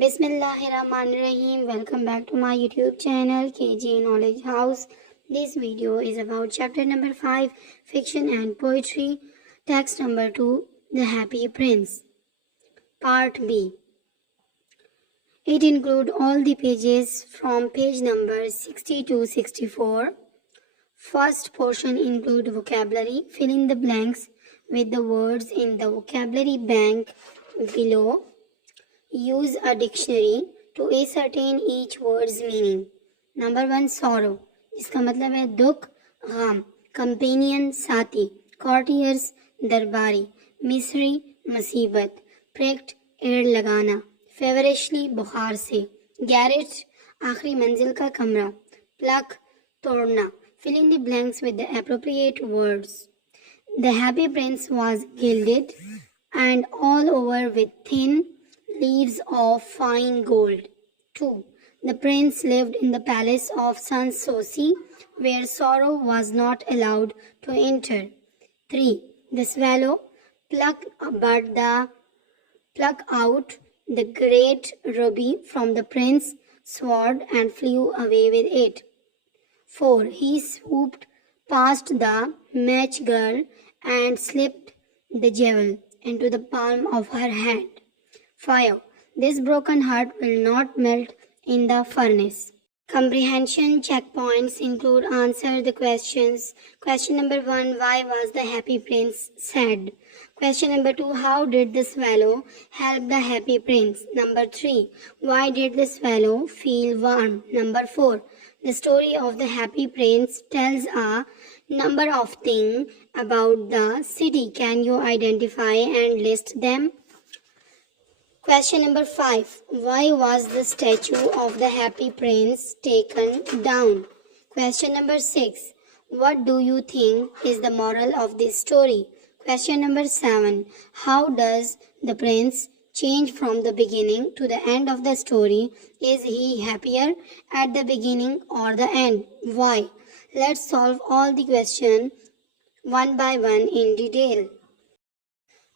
Bismillahirrahmanirrahim. Welcome back to my YouTube channel KG Knowledge House. This video is about chapter number 5, Fiction and Poetry. Text number 2, The Happy Prince. Part B. It includes all the pages from page number 60 to 64. First portion include vocabulary. Fill in the blanks with the words in the vocabulary bank below. Use a dictionary to ascertain each word's meaning. Number 1, sorrow, जिसका मतलब है दुख, गम. Companion, साथी. Courtiers, दरबारी. Misery, मुसीबत. Pricked, एड़ लगाना. Feverishly, बुखार से. Garret, आखिरी मंजिल का कमरा. Pluck, तोड़ना. Fill in the blanks with the appropriate words. The happy prince was gilded and all over with thin leaves of fine gold. 2. The prince lived in the palace of Sanssouci, where sorrow was not allowed to enter. 3. The swallow plucked out the great ruby from the prince's sword and flew away with it. 4. He swooped past the match girl and slipped the jewel into the palm of her hand. 5. This broken heart will not melt in the furnace. Comprehension checkpoints include answer the questions. Question number 1. Why was the happy prince sad? Question number 2. How did the swallow help the happy prince? Number 3. Why did the swallow feel warm? Number 4. The story of the happy prince tells a number of things about the city. Can you identify and list them? Question number 5. Why was the statue of the happy prince taken down? Question number 6. What do you think is the moral of this story? Question number 7. How does the prince change from the beginning to the end of the story? Is he happier at the beginning or the end? Why? Let's solve all the questions one by one in detail.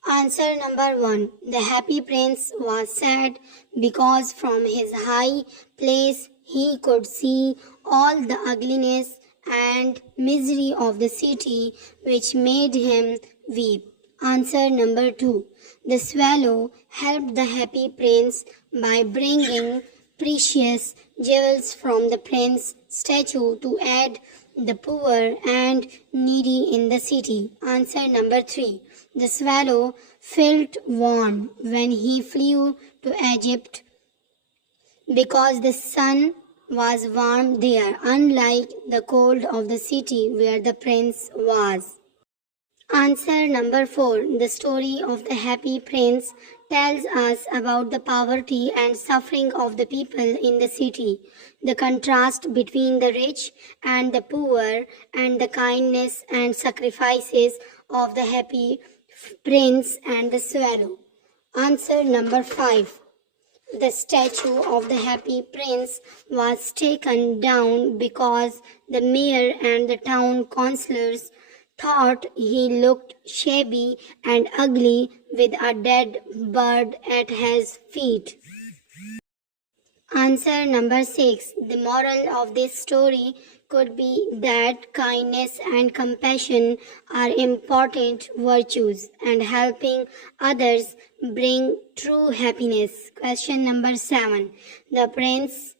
Answer number 1. The happy prince was sad because from his high place he could see all the ugliness and misery of the city, which made him weep. Answer number 2. The swallow helped the happy prince by bringing precious jewels from the prince's statue to aid the poor and needy in the city. Answer number 3. The swallow felt warm when he flew to Egypt because the sun was warm there, unlike the cold of the city where the prince was. Answer number 4. The story of the happy prince tells us about the poverty and suffering of the people in the city, the contrast between the rich and the poor, and the kindness and sacrifices of the happy prince and the swallow. Answer number 5. The statue of the happy prince was taken down because the mayor and the town councillors thought he looked shabby and ugly with a dead bird at his feet. Answer number 6. The moral of this story could be that kindness and compassion are important virtues and helping others bring true happiness. Question number 7. The prince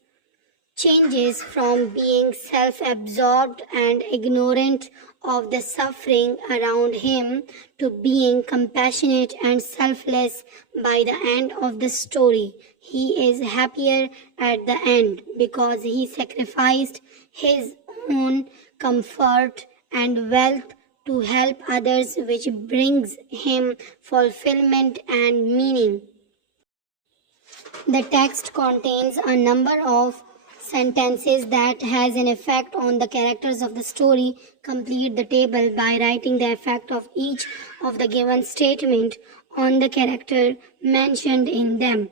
changes from being self-absorbed and ignorant of the suffering around him to being compassionate and selfless by the end of the story. He is happier at the end because he sacrificed his own comfort and wealth to help others, which brings him fulfillment and meaning. The text contains a number of sentences that has an effect on the characters of the story. Complete the table by writing the effect of each of the given statement on the character mentioned in them.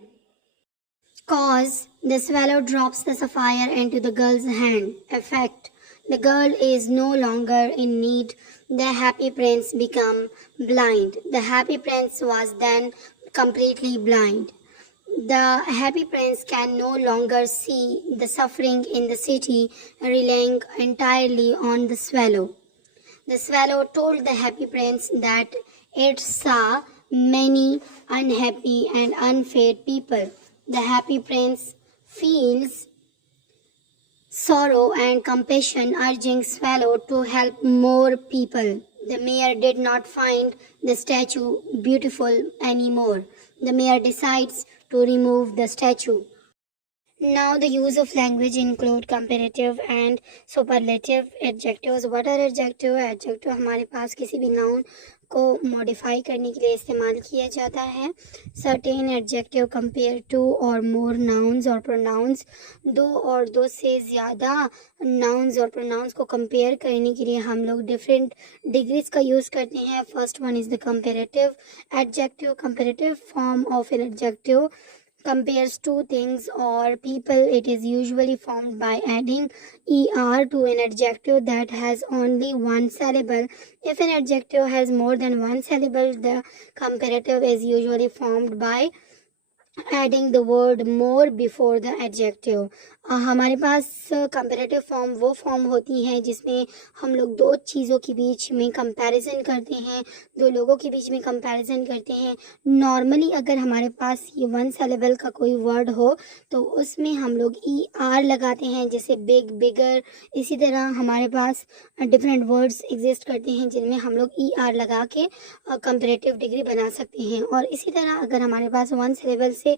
Cause: the swallow drops the sapphire into the girl's hand. Effect: the girl is no longer in need. The happy prince became blind. The happy prince was then completely blind. The happy prince can no longer see the suffering in the city, relying entirely on the swallow. The swallow told the happy prince that it saw many unhappy and unfed people. The happy prince feels sorrow and compassion, urging Swallow to help more people. The mayor did not find the statue beautiful anymore. The mayor decides to remove the statue. Now the use of language include comparative and superlative adjectives. What are adjective? Adjective हमारे पास किसी भी noun को modify करने के लिए इस्तेमाल किया जाता है. Certain adjective compare two or more nouns or pronouns. दो और दो से ज़्यादा nouns और pronouns को compare करने के लिए हम लोग different degrees का use करते हैं. First one is the comparative adjective. Comparative form of an adjective compares two things or people. It is usually formed by adding er to an adjective that has only one syllable. If an adjective has more than one syllable, the comparative is usually formed by adding the word more before the adjective. हमारे पास comparative form वो form होती है जिसमें हम लोग दो चीज़ों के बीच में कंपैरिजन करते हैं, दो लोगों के बीच में कंपैरिजन करते हैं. नॉर्मली अगर हमारे पास ये वन सिलेबल का कोई वर्ड हो तो उसमें हम लोग ई आर लगाते हैं, जैसे बिग, बिगर. इसी तरह हमारे पास डिफरेंट वर्ड्स एग्जिस्ट करते हैं जिनमें हम लोग ई आर लगा के कंपैरेटिव डिग्री बना सकते हैं. और इसी तरह अगर हमारे पास वन सिलेबल से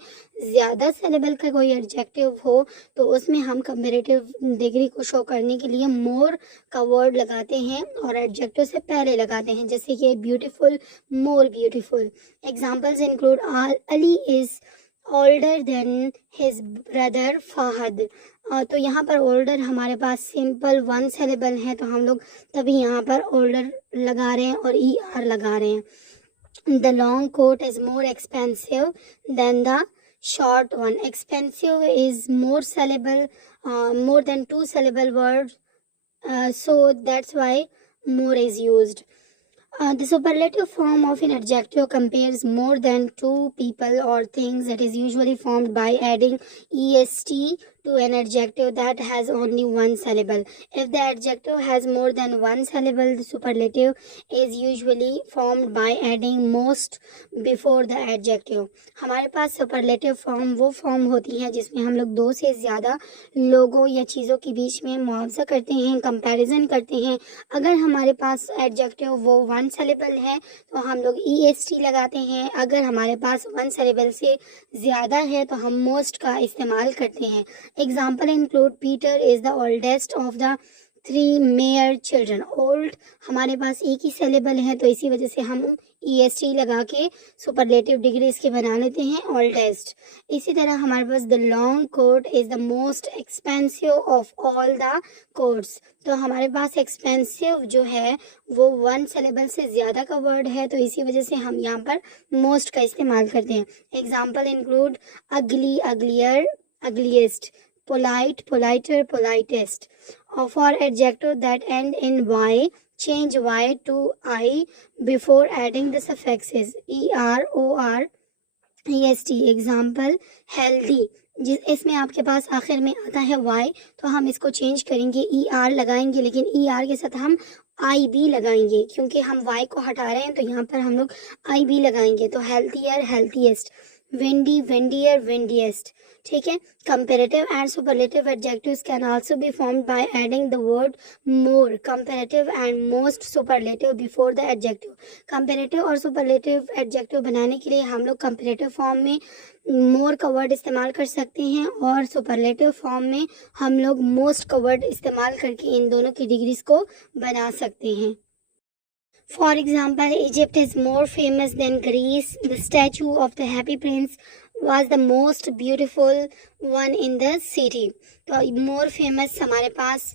ज़्यादा सिलेबल का कोई एडजेक्टिव हो तो उसमें हम कंपैरेटिव डिग्री को शो करने के लिए मोर का वर्ड लगाते हैं और एडजेक्टिव से पहले लगाते हैं, जैसे कि beautiful, more beautiful. Examples include Ali is older than his brother Fahad. तो यहाँ पर ओल्डर हमारे पास सिंपल वन सिलेबल है तो हम लोग तभी यहाँ पर ओल्डर लगा रहे हैं और ई आर लगा रहे हैं. The long coat is more expensive than the short one. Expensive is more syllable, more than two syllable word, so that's why more is used. The superlative form of an adjective compares more than two people or things. It is usually formed by adding est to an adjective that has only one syllable. If the adjective has more than one syllable, the superlative is usually formed by adding most before the adjective. हमारे पास superlative form वो form होती है जिसमें हम लोग दो से ज़्यादा लोगों या चीज़ों के बीच में मुआवजा करते हैं, कंपैरिजन करते हैं. अगर हमारे पास adjective वो वन सिलेबल है तो हम लोग est लगाते हैं. अगर हमारे पास वन सिलेबल से ज़्यादा है तो हम most का इस्तेमाल करते हैं. Example include Peter is the oldest of the three male children. Old हमारे पास एक ही सिलेबल है तो इसी वजह से हम est लगा के सुपरलेटिव डिग्री इसके बना लेते हैं oldest. इसी तरह हमारे पास the long coat is the most expensive of all the coats. तो हमारे पास expensive जो है वो वन सिलेबल से ज़्यादा का वर्ड है तो इसी वजह से हम यहाँ पर most का इस्तेमाल करते हैं. Example include ugly, uglier, ugliest, polite, politer, politest. For adjective that end in y, change y to I before adding the suffixes er, or, est. Example healthy. जिस इसमें आपके पास आखिर में आता है y तो हम इसको चेंज करेंगे, ई आर लगाएंगे, लेकिन ई आर के साथ हम आई बी लगाएंगे क्योंकि हम y को हटा रहे हैं तो यहाँ पर हम लोग आई बी लगाएंगे. तो healthier, healthiest, windy, windier, windiest. ठीक है. Comparative and superlative adjectives can also be formed by adding the word more, comparative and most superlative before the adjective. Comparative और superlative adjective बनाने के लिए हम लोग comparative form में more का word इस्तेमाल कर सकते हैं और superlative form में हम लोग most का word इस्तेमाल करके इन दोनों की डिग्रीज को बना सकते हैं. For example, Egypt is more famous than Greece. The statue of the Happy Prince was the most beautiful one in the city. तो more famous हमारे पास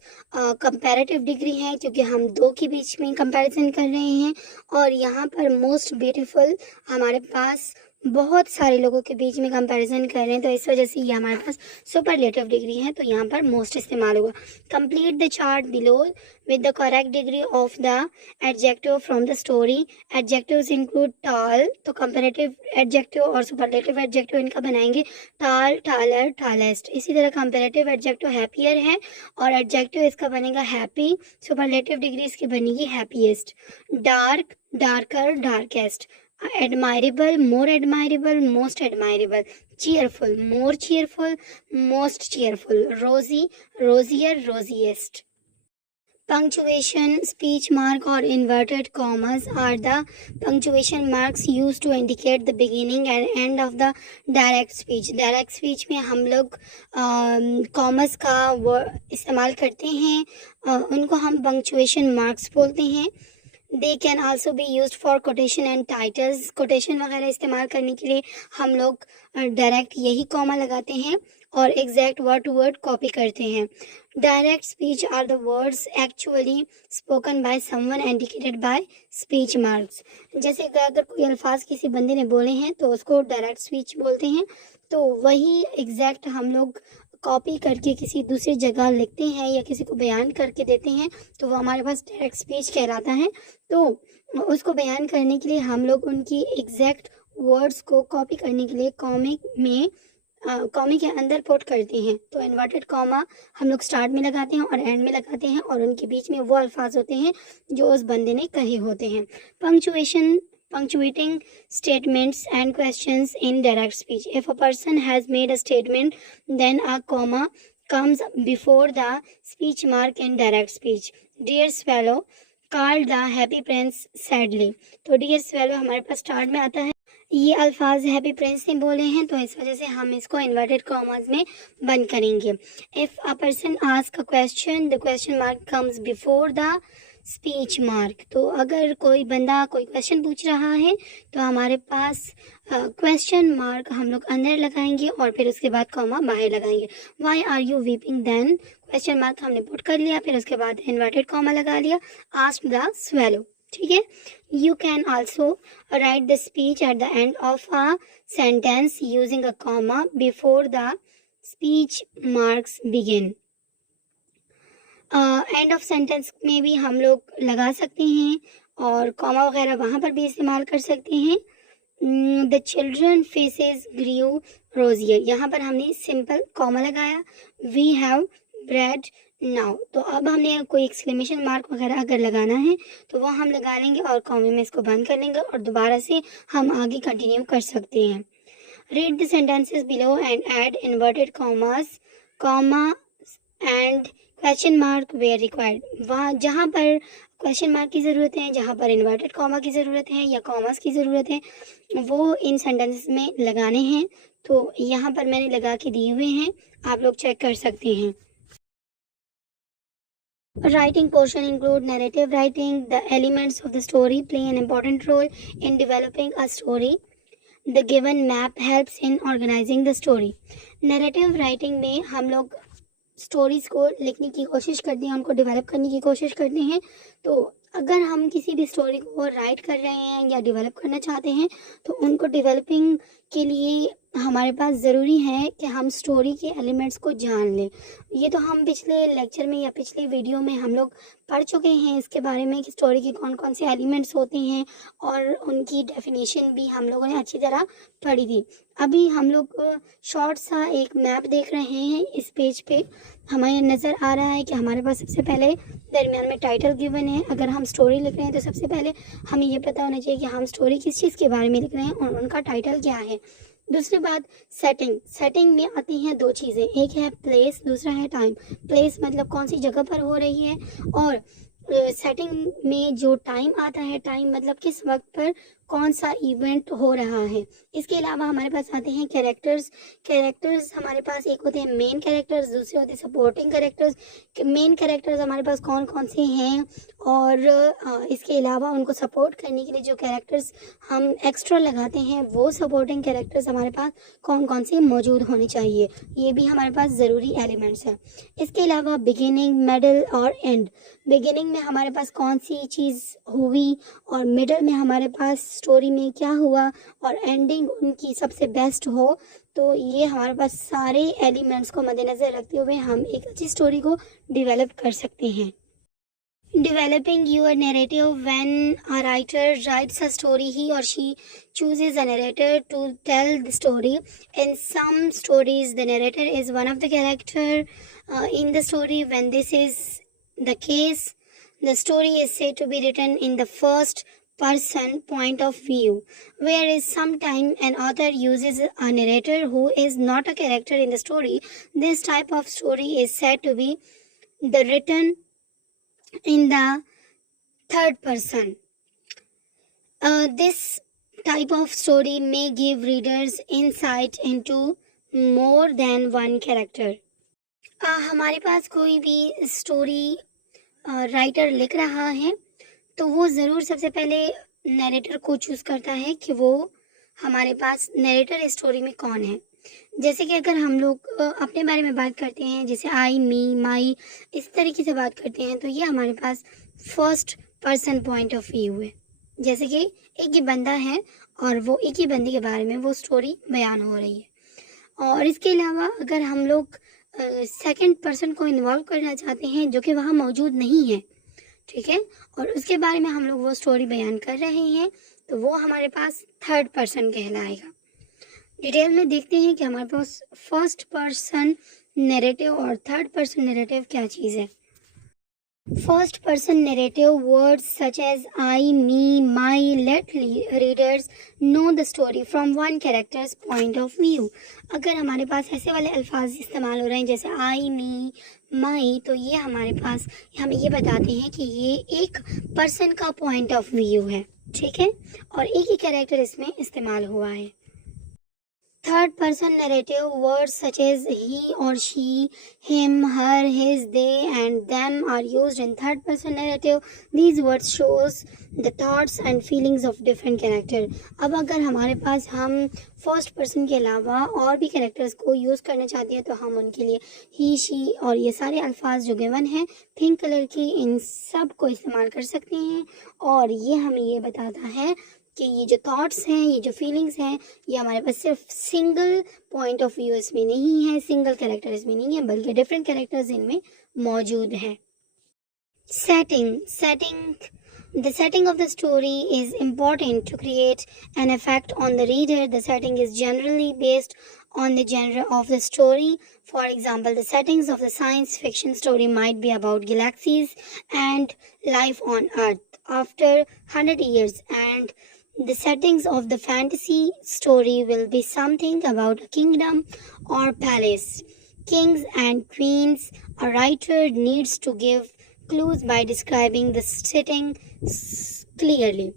comparative degree है क्योंकि हम दो के बीच में comparison कर रहे हैं और यहाँ पर most beautiful हमारे पास बहुत सारे लोगों के बीच में कंपैरिजन कर रहे हैं, तो इस वजह से ये हमारे पास सुपरलेटिव डिग्री है, तो यहाँ पर मोस्ट इस्तेमाल होगा। Complete the chart below with the correct degree of the adjective from the story. Adjectives include टाल, तो कंपैरेटिव एडजेक्टिव और सुपरलेटिव एडजेक्टिव इनका बनाएंगे टाल, टालर, टालेस्ट। इसी तरह कंपैरेटिव एडजेक्टिव हैप्पियर है और एडजेक्टिव इसका बनेगा हैप्पी, सुपरलेटिव डिग्री इसकी बनेगी happiest. Dark, darker, darkest. Admirable, more admirable, most admirable. Cheerful, more cheerful, most cheerful. Rosy, rosier, rosiest. Punctuation, speech mark or inverted commas are the punctuation marks used to indicate the beginning and end of the direct speech. Direct speech में हम लोग commas का इस्तेमाल करते हैं, उनको हम punctuation marks बोलते हैं। They can also be use for quotation and titles. Quotation वगैरह इस्तेमाल करने के लिए हम लोग डायरेक्ट यही कॉमा लगाते हैं और exact word to word copy करते हैं। Direct speech are the words actually spoken by someone indicated by speech marks. जैसे अगर कोई अल्फाज किसी बंदे ने बोले हैं तो उसको डायरेक्ट स्पीच बोलते हैं, तो वही एग्जैक्ट हम लोग कॉपी करके किसी दूसरी जगह लिखते हैं या किसी को बयान करके देते हैं, तो वो हमारे पास डायरेक्ट स्पीच कहलाता है। तो उसको बयान करने के लिए हम लोग उनकी एग्जैक्ट वर्ड्स को कॉपी करने के लिए कॉमे के अंदर पुट करते हैं। तो इन्वर्टेड कॉमा हम लोग स्टार्ट में लगाते हैं और एंड में लगाते हैं, और उनके बीच में वो अल्फाज होते हैं जो उस बंदे ने कहे होते हैं। Punctuation, punctuating statements and questions in direct speech. If a person has made a statement, then a comma comes before the speech mark in direct speech. Dear swallow called the happy prince sadly. तो dear swallow हमारे पास start में आता है। ये अल्फाज happy Prince ने बोले हैं, तो इस वजह से हम इसको इन्वर्टेड कॉमास में बंद करेंगे। If a person ask a question, the question mark comes before the speech mark. तो अगर कोई बंदा कोई क्वेश्चन पूछ रहा है तो हमारे पास क्वेश्चन मार्क हम लोग अंदर लगाएंगे और फिर उसके बाद कॉमा बाहर लगाएंगे। Why are you weeping, then question mark हमने पुट कर लिया, फिर उसके बाद इन्वर्टेड कॉमा लगा लिया, आस्क्ड द स्वेलो। ठीक है। You can also right the speech at the end of a sentence using a comma before the speech marks begin. End of sentence में भी हम लोग लगा सकते हैं और कॉमा वगैरह वहाँ पर भी इस्तेमाल कर सकते हैं। द चिल्ड्रन फेसेस ग्रीव रोजियर, यहाँ पर हमने सिंपल कॉमा लगाया। वी हैव ब्रेड नाउ, तो अब हमने कोई एक्सक्लेमेशन मार्क वगैरह अगर लगाना है तो वो हम लगा लेंगे और कॉमे में इसको बंद कर लेंगे और दोबारा से हम आगे कंटिन्यू कर सकते हैं। Read the sentences below and add inverted commas, comma and question mark where required. वहाँ जहाँ पर क्वेश्चन मार्क की ज़रूरत है, जहाँ पर इन्वर्टेड कॉमा की ज़रूरत है या कॉमास की ज़रूरत है, वो इन सेंटेंसेस में लगाने हैं। तो यहाँ पर मैंने लगा के दिए हुए हैं, आप लोग चेक कर सकते हैं। Writing portion include narrative writing. The elements of the story play an important role in developing a story. The given map helps in organizing the story. Narrative writing में हम लोग स्टोरीज़ को लिखने की कोशिश करते हैं, उनको डेवलप करने की कोशिश करते हैं। तो अगर हम किसी भी स्टोरी को राइट कर रहे हैं या डेवलप करना चाहते हैं तो उनको डेवलपिंग के लिए हमारे पास ज़रूरी है कि हम स्टोरी के एलिमेंट्स को जान लें। ये तो हम पिछले लेक्चर में या पिछले वीडियो में हम लोग पढ़ चुके हैं इसके बारे में कि स्टोरी के कौन कौन से एलिमेंट्स होते हैं और उनकी डेफिनेशन भी हम लोगों ने अच्छी तरह पढ़ी थी। अभी हम लोग शॉर्ट सा एक मैप देख रहे हैं। इस पेज पे हमें नज़र आ रहा है कि हमारे पास सबसे पहले दरमियान में टाइटल गिवन है। अगर हम स्टोरी लिख रहे हैं तो सबसे पहले हमें ये पता होना चाहिए कि हम स्टोरी किस चीज़ के बारे में लिख रहे हैं और उनका टाइटल क्या है। दूसरी बात सेटिंग। सेटिंग में आती हैं दो चीज़ें, एक है प्लेस, दूसरा है टाइम। प्लेस मतलब कौन सी जगह पर हो रही है, और सेटिंग में जो टाइम आता है, टाइम मतलब किस वक्त पर कौन सा इवेंट हो रहा है। इसके अलावा हमारे पास आते हैं कैरेक्टर्स। कैरेक्टर्स हमारे पास एक होते हैं मेन कैरेक्टर्स, दूसरे होते हैं सपोर्टिंग कैरेक्टर्स। मेन कैरेक्टर्स हमारे पास कौन कौन से हैं और इसके अलावा उनको सपोर्ट करने के लिए जो कैरेक्टर्स हम एक्स्ट्रा लगाते हैं वो सपोर्टिंग कैरेक्टर्स हमारे पास कौन कौन से मौजूद होने चाहिए, ये भी हमारे पास ज़रूरी एलिमेंट्स हैं। इसके अलावा बिगिनिंग, मिडल और एंड। बिगिनिंग में हमारे पास कौन सी चीज़ हुई और मिडल में हमारे पास स्टोरी में क्या हुआ और एंडिंग उनकी सबसे बेस्ट हो। तो ये हमारे पास सारे एलिमेंट्स को मद्देनज़र रखते हुए हम एक अच्छी स्टोरी को डेवलप कर सकते हैं। Developing your narrative: when a writer writes a story, he or she chooses a narrator to tell the story. In some stories, the narrator is one of the character in the story. When this is the case, the story is said to be written in the first person point of view, whereas sometimes an author uses a narrator who is not a character in the story. This type of story is said to be the written in the third person. This type of story may give readers insight into more than one character. हमारे पास कोई भी story writer लिख रहा है तो वो ज़रूर सबसे पहले नरेटर को चूज़ करता है कि वो हमारे पास नरेटर स्टोरी में कौन है। जैसे कि अगर हम लोग अपने बारे में बात करते हैं, जैसे आई, मी, माई, इस तरीके से बात करते हैं, तो ये हमारे पास first person point of view है। जैसे कि एक ही बंदा है और वो एक ही बंदे के बारे में वो स्टोरी बयान हो रही है। और इसके अलावा अगर हम लोग सेकंड पर्सन को इन्वॉल्व करना चाहते हैं जो कि वहाँ मौजूद नहीं है, ठीक है, और उसके बारे में हम लोग वो स्टोरी बयान कर रहे हैं, तो वो हमारे पास थर्ड पर्सन कहलाएगा। डिटेल में देखते हैं कि हमारे पास फर्स्ट पर्सन नैरेटिव और थर्ड पर्सन नैरेटिव क्या चीज़ है। First person narrative words such as I, me, my let readers know the story from one character's point of view. अगर हमारे पास ऐसे वाले अल्फाज इस्तेमाल हो रहे हैं जैसे आई, मी, माई, तो ये हमारे पास हमें ये बताते हैं कि ये एक पर्सन का पॉइंट ऑफ व्यू है, ठीक है, और एक ही कैरेक्टर इसमें इस्तेमाल हुआ है। Third person narrative words such as he or she, him, her, his, they and them are used in third person narrative. These words shows the thoughts and feelings of different character. अब अगर हमारे पास हम first person के अलावा और भी characters को use करना चाहते हैं तो हम उनके लिए ही, शी और ये सारे अल्फाज जो गिवन हैं पिंक कलर की, इन सब को इस्तेमाल कर सकते हैं। और ये हमें ये बताता है कि ये जो थॉट्स हैं, ये जो फीलिंग्स हैं, ये हमारे पास सिर्फ सिंगल पॉइंट ऑफ व्यू इसमें नहीं है, सिंगल कैरेक्टर इसमें नहीं है, बल्कि डिफरेंट कैरेक्टर्स इनमें मौजूद हैं। The setting of the story is important to create an effect on the reader. The setting is generally based on the genre of the story. For example, the settings of the science fiction story might be about galaxies and life on Earth after 100 years, and the settings of the fantasy story will be something about a kingdom or palace, kings and queens. A writer needs to give clues by describing the setting clearly.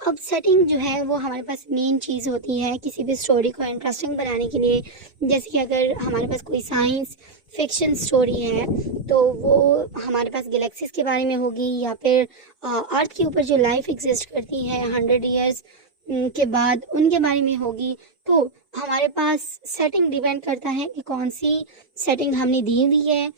अब setting जो है वो हमारे पास main चीज़ होती है किसी भी story को इंटरेस्टिंग बनाने के लिए। जैसे कि अगर हमारे पास कोई साइंस फिक्शन स्टोरी है तो वो हमारे पास गैलेक्सीज के बारे में होगी, या फिर अर्थ के ऊपर जो लाइफ एग्जिस्ट करती है 100 ईयर्स के बाद उनके बारे में होगी। तो हमारे पास सेटिंग डिपेंड करता है कि कौन सी सेटिंग हमने दी हुई है।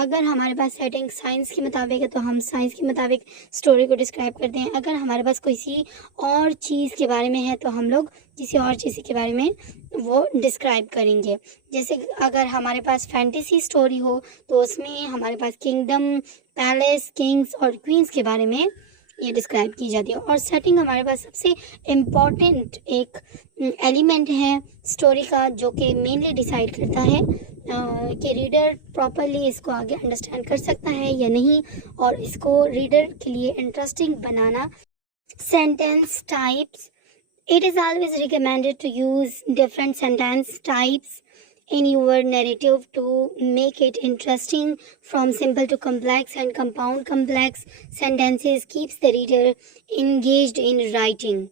अगर हमारे पास सेटिंग साइंस के मुताबिक है तो हम साइंस के मुताबिक स्टोरी को डिस्क्राइब करते हैं। अगर हमारे पास किसी और चीज़ के बारे में है तो हम लोग किसी और चीज़ के बारे में वो डिस्क्राइब करेंगे। जैसे अगर हमारे पास फैंटेसी स्टोरी हो तो उसमें हमारे पास किंगडम, पैलेस, किंग्स और क्वींस के बारे में ये डिस्क्राइब की जाती है। और सेटिंग हमारे पास सबसे इम्पॉर्टेंट एक एलिमेंट है स्टोरी का, जो कि मेनली डिसाइड करता है कि रीडर प्रॉपरली इसको आगे अंडरस्टैंड कर सकता है या नहीं, और इसको रीडर के लिए इंटरेस्टिंग बनाना। Sentence types: it is always recommended to use different sentence types in your narrative to make it interesting. From simple to complex and compound complex sentences keeps the reader engaged in writing.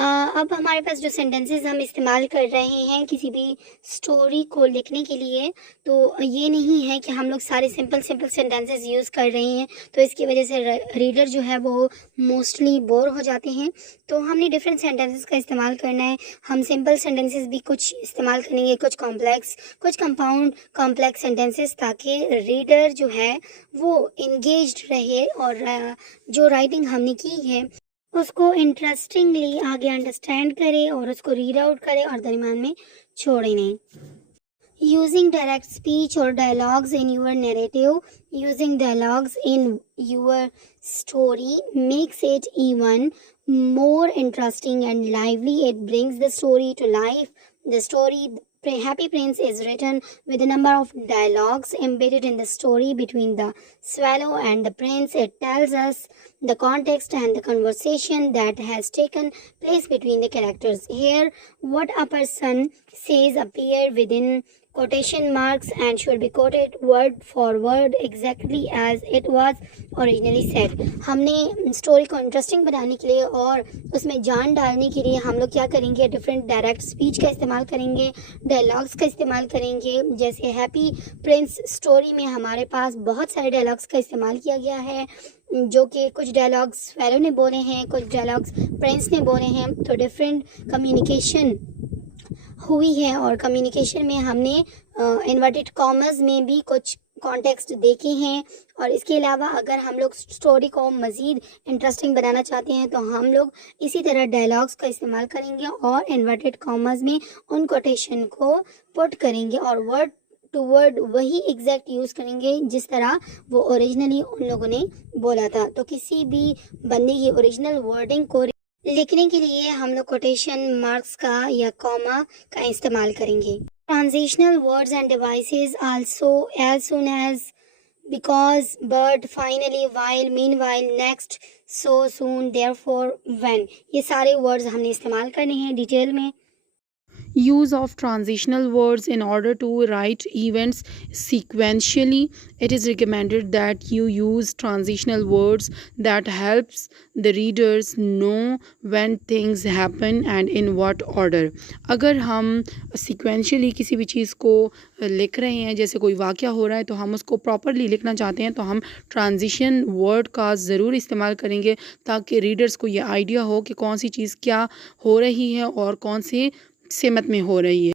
अब हमारे पास जो sentences हम इस्तेमाल कर रहे हैं किसी भी स्टोरी को लिखने के लिए, तो ये नहीं है कि हम लोग सारे सिंपल सेंटेंसेस यूज़ कर रहे हैं, तो इसकी वजह से रीडर जो है वो मोस्टली बोर हो जाते हैं। तो हमने डिफरेंट सेंटेंसेस का इस्तेमाल करना है। हम सिंपल सेंटेंसेस भी कुछ इस्तेमाल करेंगे, कुछ कॉम्प्लेक्स, कुछ कंपाउंड कॉम्प्लेक्स सेंटेंसेस, ताकि रीडर जो है वो इंगेज्ड रहे और जो राइटिंग हमने की है उसको इंटरेस्टिंगली आगे अंडरस्टैंड करे और उसको रीड आउट करे और दरमियान में छोड़े नहीं। Using direct speech or dialogues in your narrative, using dialogues in your story makes it even more interesting and lively. It brings the story to life. The story Happy Prince is written with a number of dialogues embedded in the story between the swallow and the prince. It tells us the context and the conversation that has taken place between the characters. Here, what a person says appear within quotation marks and should be quoted word for word exactly as it was originally said. हमने story को interesting बनाने के लिए और उसमें जान डालने के लिए हम लोग क्या करेंगे, डिफरेंट डायरेक्ट स्पीच का इस्तेमाल करेंगे, डायलॉग्स का इस्तेमाल करेंगे। जैसे हैप्पी प्रिंस स्टोरी में हमारे पास बहुत सारे डायलॉग्स का इस्तेमाल किया गया है, जो कि कुछ डायलॉग्स फेलो ने बोले हैं, कुछ डायलॉग्स प्रिंस ने बोले हैं। तो डिफरेंट कम्युनिकेशन हुई है और कम्युनिकेशन में हमने इन्वर्टेड कॉमर्स में भी कुछ कॉन्टेक्स्ट देखे हैं। और इसके अलावा अगर हम लोग स्टोरी को मज़ीद इंटरेस्टिंग बनाना चाहते हैं तो हम लोग इसी तरह डायलॉग्स का इस्तेमाल करेंगे और इन्वर्टेड कॉमर्स में उन कोटेशन को पुट करेंगे और वर्ड टू वर्ड वही एग्जैक्ट यूज़ करेंगे जिस तरह वो ओरिजिनली उन लोगों ने बोला था। तो किसी भी बंदे की ओरिजिनल वर्डिंग को लिखने के लिए हम लोग कोटेशन मार्क्स का या कॉमा का इस्तेमाल करेंगे। Transitional words and devices also as soon as, because, but, finally, while, meanwhile, next, so, soon, therefore, when, ये सारे वर्ड्स हमने इस्तेमाल करने हैं डिटेल में। Use of transitional words in order to write events sequentially. It is recommended that you use transitional words that helps the readers know when things happen and in what order. अगर हम sequentially किसी भी चीज़ को लिख रहे हैं, जैसे कोई वाक़या हो रहा है तो हम उसको प्रॉपरली लिखना चाहते हैं तो हम ट्रांजिशन वर्ड का ज़रूर इस्तेमाल करेंगे ताकि रीडर्स को ये आइडिया हो कि कौन सी चीज़ क्या हो रही है और कौन सी सिमत में हो रही है।